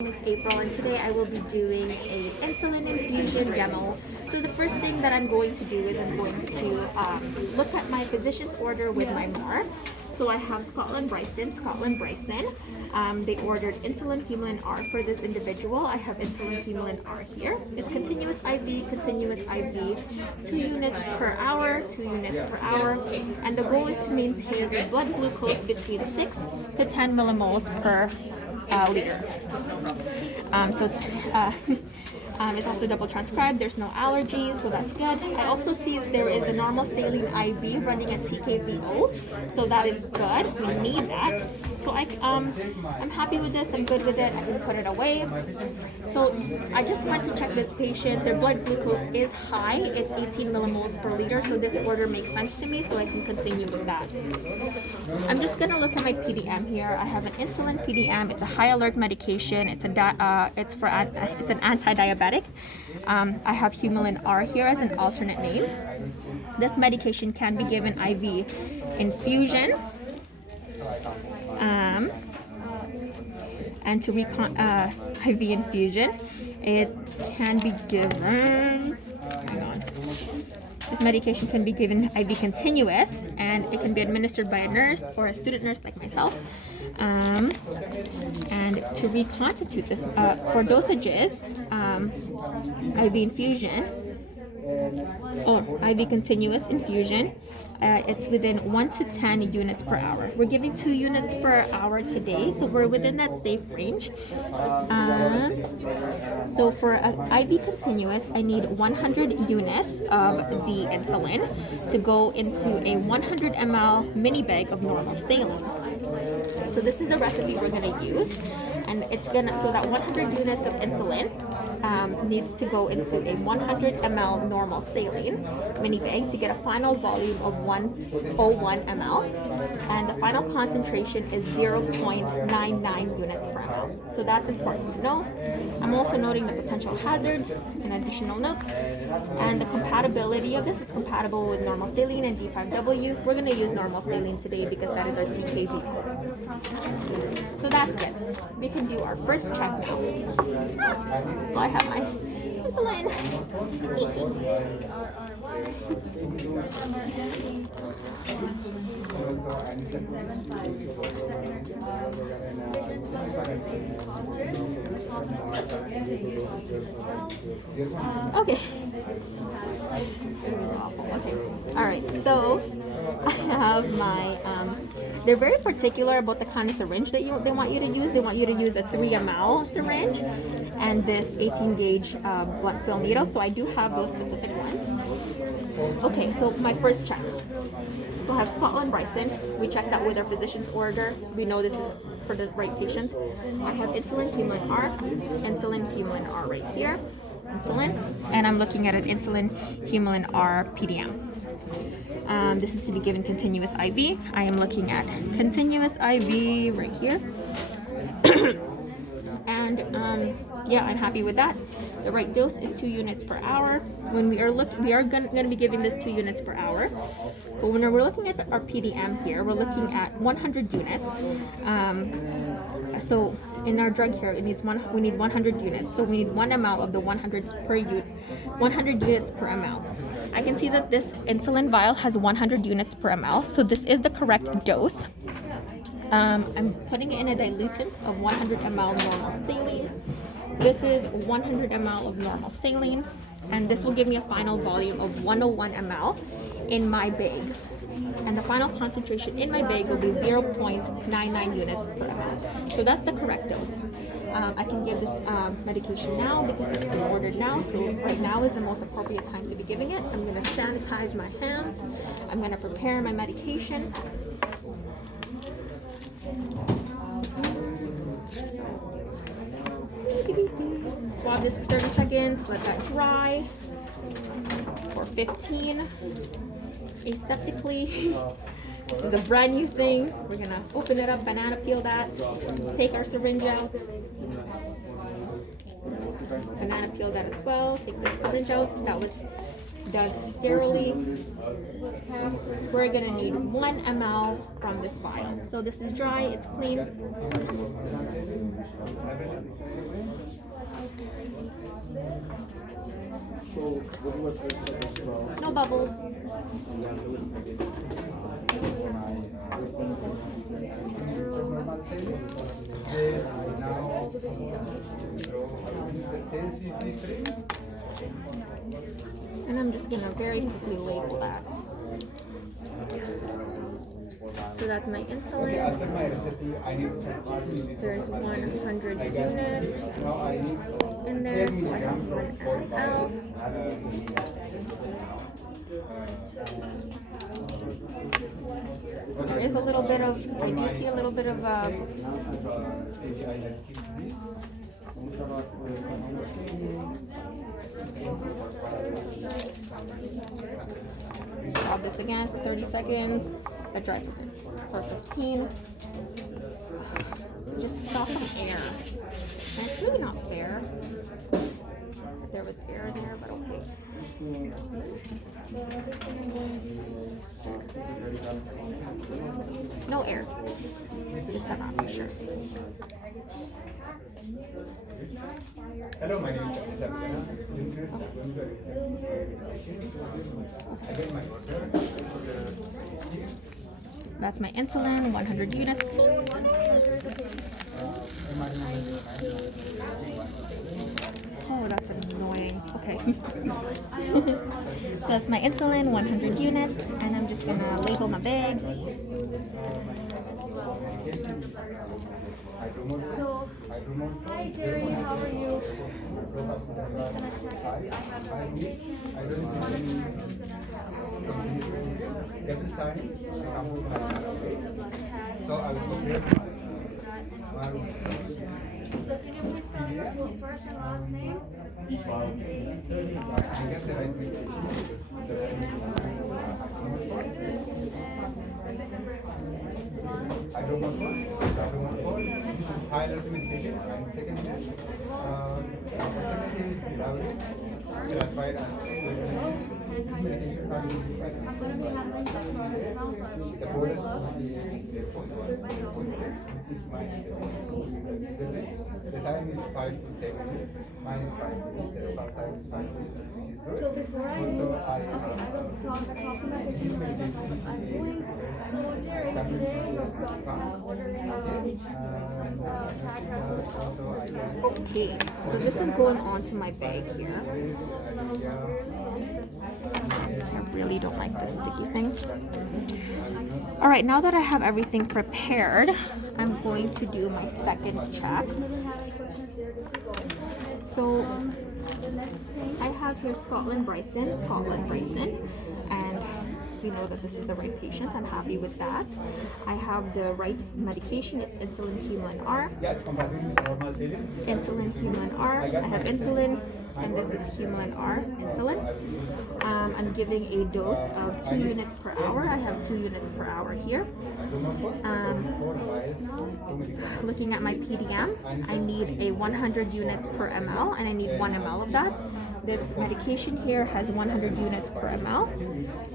My name is April, and today I will be doing an insulin infusion demo. So the first thing that I'm going to do is I'm going to look at my physician's order with my MAR. So I have Scotland Bryson. They ordered insulin Humulin R for this individual. I have insulin Humulin R here. It's continuous IV, 2 units per hour, and the goal is to maintain the blood glucose between 6 to 10 millimoles per liter. It's also double transcribed. There's no allergies, so that's good. I also see there is a normal saline IV running at TKVO, so that is good. We need that. So I'm happy with this. I'm good with it. I can put it away. So I just went to check this patient. Their blood glucose is high. It's 18 millimoles per liter, so this order makes sense to me, so I can continue with that. I'm just gonna look at my PDM here. I have an insulin PDM. It's a high alert medication. It's an anti-diabetic. I have Humulin R here as an alternate name. This medication can be given IV infusion. And to IV infusion, it can be given, hang on. This medication can be given IV continuous, and it can be administered by a nurse or a student nurse like myself. And to reconstitute this, for dosages, IV infusion or IV continuous infusion, it's within 1 to 10 units per hour. We're giving 2 units per hour today, so we're within that safe range. So for IV continuous, I need 100 units of the insulin to go into a 100 ml mini bag of normal saline. So this is the recipe we're going to use, and so that 100 units of insulin needs to go into a 100 ml normal saline mini bag to get a final volume of 101 ml, and the final concentration is 0.99 units per ml. So that's important to know. I'm also noting the potential hazards and additional notes, and the compatibility of this. It's compatible with normal saline and D5W. We're going to use normal saline today because that is our TKV. So that's good. We can do our first check now. So I have my insulin. Okay. Okay. All right. So I have my. They're very particular about the kind of syringe that they want you to use. They want you to use a 3 ml syringe and this 18 gauge blunt fill needle. So I do have those specific ones. Okay. So my first check. So I have Scotland Bryson. We checked that with our physician's order. We know this is for the right patient. I have insulin Humulin R right here. Insulin, and I'm looking at an insulin Humulin R PDM. This is to be given continuous IV. I am looking at continuous IV right here. And yeah, I'm happy with that. The right dose is 2 units per hour. When we are going to be giving this 2 units per hour. But when we're looking at our PDM here, we're looking at 100 units. So in our drug here, we need 100 units. So we need 1 ml of the 100 units per ml. I can see that this insulin vial has 100 units per ml. So this is the correct dose. I'm putting it in a diluent of 100 ml normal saline. This is 100 ml of normal saline, and this will give me a final volume of 101 ml in my bag. And the final concentration in my bag will be 0.99 units per ml. So that's the correct dose. I can give this medication now because it's been ordered now. So right now is the most appropriate time to be giving it. I'm going to sanitize my hands. I'm going to prepare my medication. Swab this for 30 seconds, let that dry for 15 aseptically. This is a brand new thing. We're gonna open it up, banana peel that, take our syringe out, banana peel that as well, take the syringe out. That was done sterilely. We're gonna need 1 ml from this vial. So this is dry, it's clean. No bubbles. And I'm just gonna very quickly label that. So that's my insulin. There's 100 units in there, so I have 1 ml. There is a little bit of, I do see a little bit of stop this again for 30 seconds. Let dry for 15. Just saw some air. And it's really not fair that there was air in there, but okay. No air. Just have that for sure. Hello, my name is That's my insulin, 100 units. Oh, that's annoying. Okay. So that's my insulin, 100 units, and I'm just gonna label my bag. Hi Jerry, how are you? So I will compare So can you please spell your first and last name? I don't want one. This is high level vision and second is classified as the bonus is 0.1, which is minus 10. The time is 5 to 10 minutes, minus 5 minutes. The local time is 5 minutes, which is good. So before I Also, will talk about this may be So Jerry, today we're ordering Okay, so this is going on to my bag here. I really don't like this sticky thing. All right, now that I have everything prepared, I'm going to do my second check. So I have here Scotland Bryson, and we know that this is the right patient. I'm happy with that. I have the right medication. It's insulin Human R. Insulin Human R. I have insulin, and this is Human R insulin. I'm giving a dose of 2 units per hour. I have 2 units per hour here. Looking at my PDM, I need a 100 units per ml, and I need 1 ml of that. This medication here has 100 units per ml,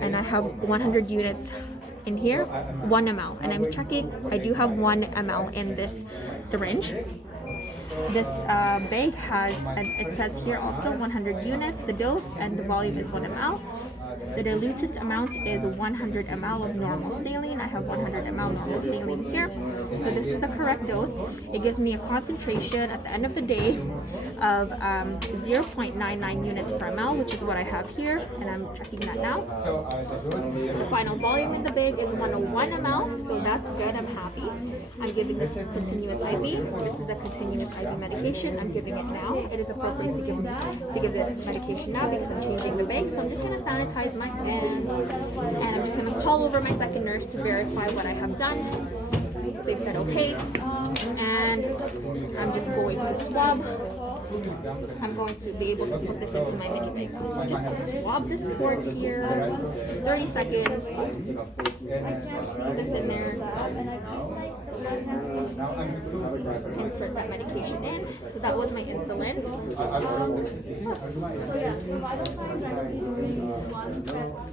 and I have 100 units in here, 1 ml. And I'm checking, I do have 1 ml in this syringe. This bag has, and it says here also 100 units, the dose, and the volume is 1 ml. The diluted amount is 100 ml of normal saline. I have 100 ml normal saline here. So this is the correct dose. It gives me a concentration at the end of the day of 0.99 units per ml, which is what I have here, and I'm checking that now. The final volume in the bag is 101 ml, so that's good. I'm happy. I'm giving this continuous IV. This is a continuous IV medication. I'm giving it now. It is appropriate to give this medication now because I'm changing the bag. So I'm just going to sanitize my hands, and I'm just going to call over my second nurse to verify what I have done. They said okay, and I'm just going to swab. I'm going to be able to put this into my mini bag. So just to swab this port here, 30 seconds. Oops. Put this in there. Now I'm Insert that medication in. So that was my insulin.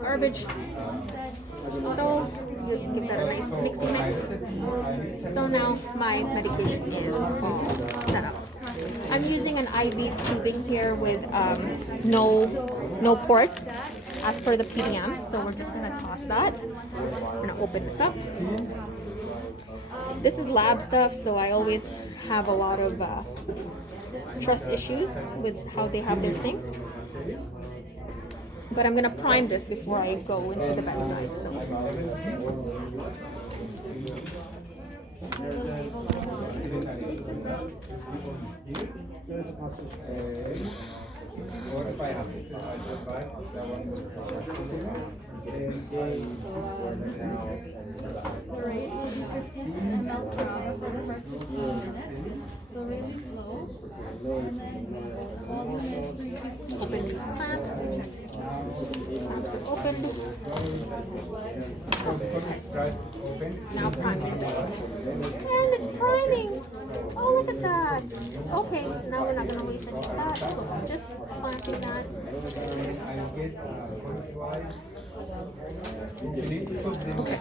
Garbage. So give that a nice mixy mix. So now my medication is all set up. I'm using an IV tubing here with no ports as per the PDM. So we're just gonna toss that. We're gonna open this up. This is lab stuff, so I always have a lot of trust issues with how they have their things. But I'm gonna prime this before I go into the bedside. So. or if I have it, I just buy that one was The rate will be 50 ml per hour for the first 15 minutes. So really slow. And then 12 minutes, 350. Open these clamps. Clamps are opened. Now priming. And it's priming. Oh, look at that. Okay, now we're not going to waste any of that. So I'm just clamping that. Okay.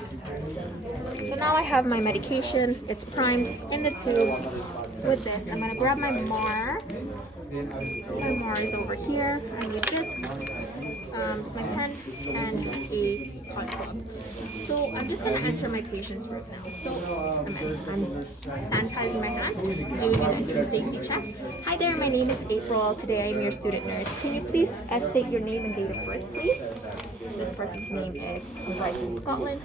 So now I have my medication. It's primed in the tube. With this, I'm going to grab my MAR. My MAR is over here. I need this, my pen, and a cotton swab. So I'm just going to enter my patients right now. So I'm sanitizing my hands, doing an entrance safety check. Hi there, my name is April. Today I am your student nurse. Can you please state your name and date of birth, please? This person's name is Bryson Scotland.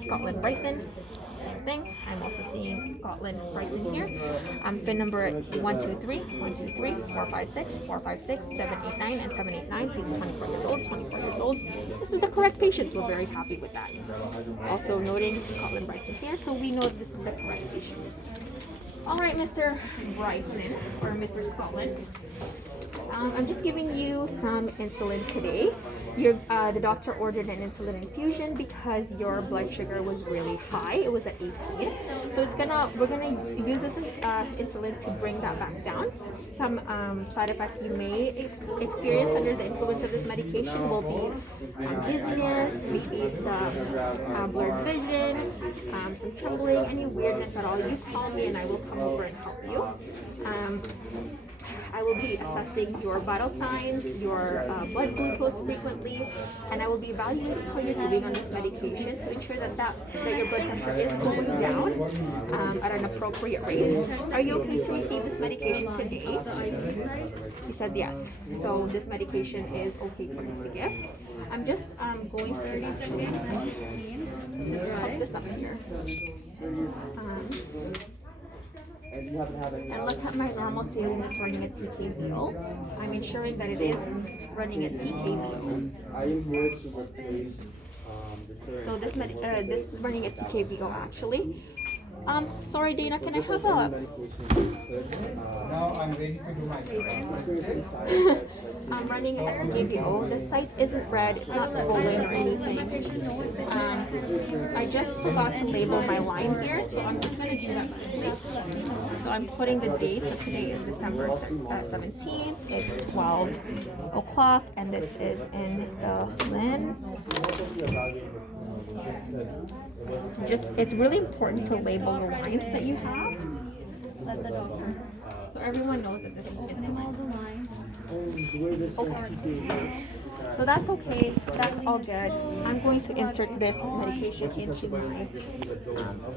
Scotland Bryson. Same thing. I'm also seeing Scotland Bryson here. Fin number 123, 123, 456, 456, 789, and 789. He's 24 years old, 24 years old. This is the correct patient. We're very happy with that. Also noting Scotland Bryson here, so we know this is the correct patient. All right, Mr. Bryson, or Mr. Scotland. I'm just giving you some insulin today. The doctor ordered an insulin infusion because your blood sugar was really high. It was at 18. So we're gonna use this insulin to bring that back down. Some side effects you may experience under the influence of this medication will be dizziness, maybe some blurred vision, some trembling, any weirdness at all. You call me and I will come over and help you. I will be assessing your vital signs, your blood glucose frequently, and I will be evaluating how you're doing on this medication to ensure that your blood pressure is going down at an appropriate rate. Are you okay to receive this medication today? He says yes. So this medication is okay for him to give. I'm just going to actually help this up here. And look at my normal saline that's running at TKVO. I'm ensuring that it is running at TKVO. I am here to replace So this is running at TKVO actually. Sorry Dana, can I have a... Now I'm ready to do my I'm running at TKVO. The site isn't red, it's not swollen or anything. I just forgot to label my line here, so I'm just going to do that quickly. So I'm putting the date, so today is December 17th, it's 12 o'clock, and this is insulin. It's really important to label the lines that you have. Let the doctor, so everyone knows that this is insulin. Okay. So that's okay. That's all good. I'm going to insert this medication into my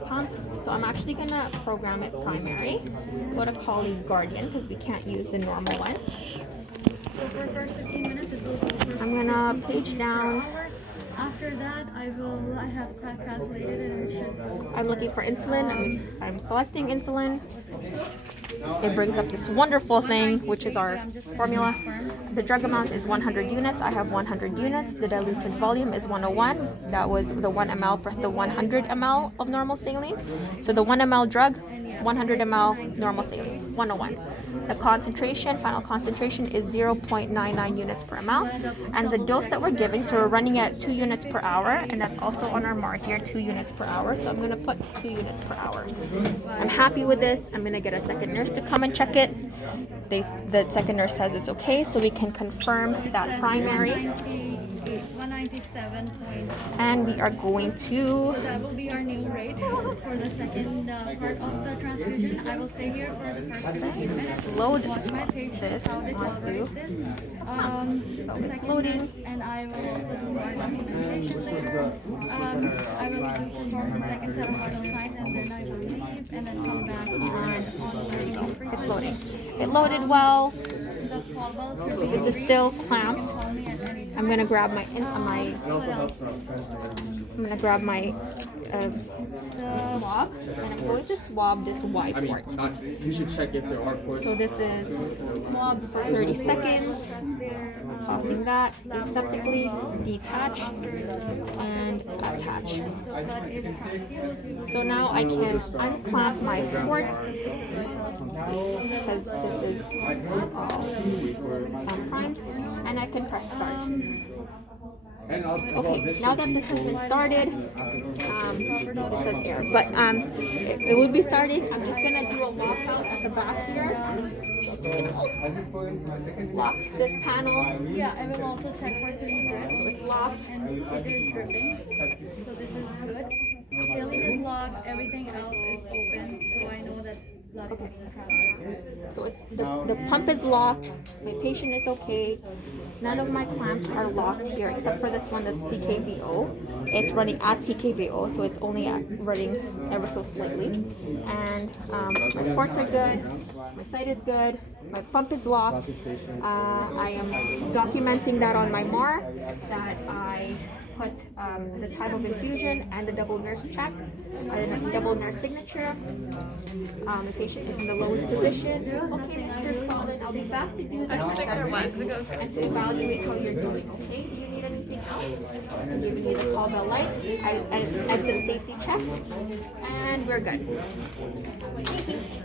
pump. So I'm actually gonna program it primary. Go to colleague guardian because we can't use the normal one. So for the first 15 minutes, it goes over. I'm gonna page down. After that, I have calculated and it should go. I'm looking for insulin. I'm selecting insulin. It brings up this wonderful thing, which is our formula. The drug amount is 100 units. I have 100 units. The diluted volume is 101. That was the 1 ml plus the 100 ml of normal saline. So the 1 ml drug, 100 ml normal saline. 101. The concentration, final concentration, is 0.99 units per ml. And the dose that we're giving, so we're running at 2 units per hour, and that's also on our mark here, 2 units per hour. So I'm gonna put 2 units per hour. I'm happy with this. I'm gonna get a second nurse to come and check it. The second nurse says it's okay, so we can confirm that primary. 197. And we are going to That will be our new rate for the second part of the transfusion. I will stay here for the first 15 minutes. load Watch my patient, this how they onto. operate this. So The it's second loading. nurse and I will also do our documentation later. I will perform the second set of vital signs and then I will leave and then come back on It's loading. It loaded well. the call bell will be This is still clamped. call me at any time. I'm gonna grab my swab, and I'm going to swab this Y port. You should check if there are ports. So this is swabbed for 30 seconds. Tossing that aseptically, detach, and attach. So now I can unclamp my port because this is primed, and I can press start. Okay, now that this has been started, it says air, but it would be started. I'm just gonna do a lockout at the back here. Just gonna lock this panel. Yeah, I will also check for 3 drips. So it's locked. And it is dripping. So this is good. Ceiling is locked, everything else is open, so I know that blood is being transferred. So it's the pump is locked. My patient is okay. None of my clamps are locked here except for this one that's TKVO. It's running at TKVO, so it's only running ever so slightly. And my ports are good. My site is good. My pump is locked. I am documenting that on my MAR that I put the time of infusion and the double nurse check, the double nurse signature. The patient is in the lowest position. Okay, Mr. Spalding, I'll be back to do the assessment and to evaluate how you're doing. Okay, do you need anything else? I'm giving you the call bell light and exit safety check, and we're good. Thank you.